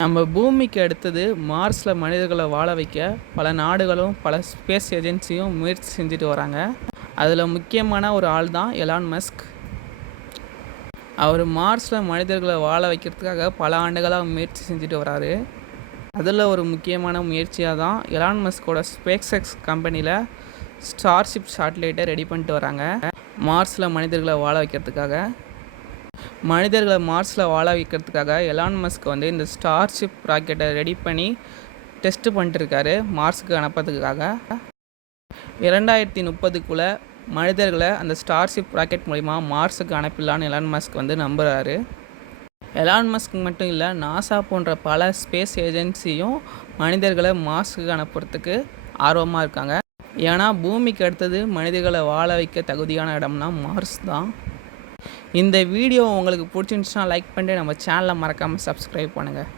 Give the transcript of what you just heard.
நம்ம பூமிக்கு அடுத்தது மார்ஸில் மனிதர்களை வாழ வைக்க பல நாடுகளும் பல ஸ்பேஸ் ஏஜென்சியும் முயற்சி செஞ்சுட்டு வராங்க. அதில் முக்கியமான ஒரு ஆள் தான் எலான் மஸ்க். அவர் மார்ஸில் மனிதர்களை வாழ வைக்கிறதுக்காக பல ஆண்டுகளாக முயற்சி செஞ்சுட்டு வராரு. அதில் ஒரு முக்கியமான முயற்சியாக தான் எலான் மஸ்கோட ஸ்பேஸ் எக்ஸ் கம்பெனியில் ஸ்டார்ஷிப் சேட்டலைட்டை ரெடி பண்ணிட்டு வராங்க. மார்ஸில் மனிதர்களை வாழ வைக்கிறதுக்காக மனிதர்களை மார்ஸில் வாழ வைக்கிறதுக்காக எலான் மஸ்க் இந்த ஸ்டார்ஷிப் ராக்கெட்டை ரெடி பண்ணி டெஸ்ட்டு பண்ணிட்டுருக்காரு மார்ஸுக்கு அனுப்புறதுக்காக. 2030க்குள்ளே மனிதர்களை அந்த ஸ்டார்ஷிப் ராக்கெட் மூலிமா மார்ஸுக்கு அனுப்பிடலான்னு எலான் மஸ்க் நம்புகிறாரு. எலான் மஸ்க் மட்டும் இல்லை, நாசா போன்ற பல ஸ்பேஸ் ஏஜென்சியும் மனிதர்களை மார்ஸுக்கு அனுப்புறதுக்கு ஆர்வமாக இருக்காங்க. ஏன்னா பூமிக்கு அடுத்தது மனிதர்களை வாழ வைக்க தகுதியான இடம்னா மார்ஸ் தான். இந்த வீடியோ உங்களுக்கு பிடிச்சிருந்துச்சுன்னா லைக் பண்ணிட்டு நம்ம சேனலை மறக்காமல் சப்ஸ்கிரைப் பண்ணுங்கள்.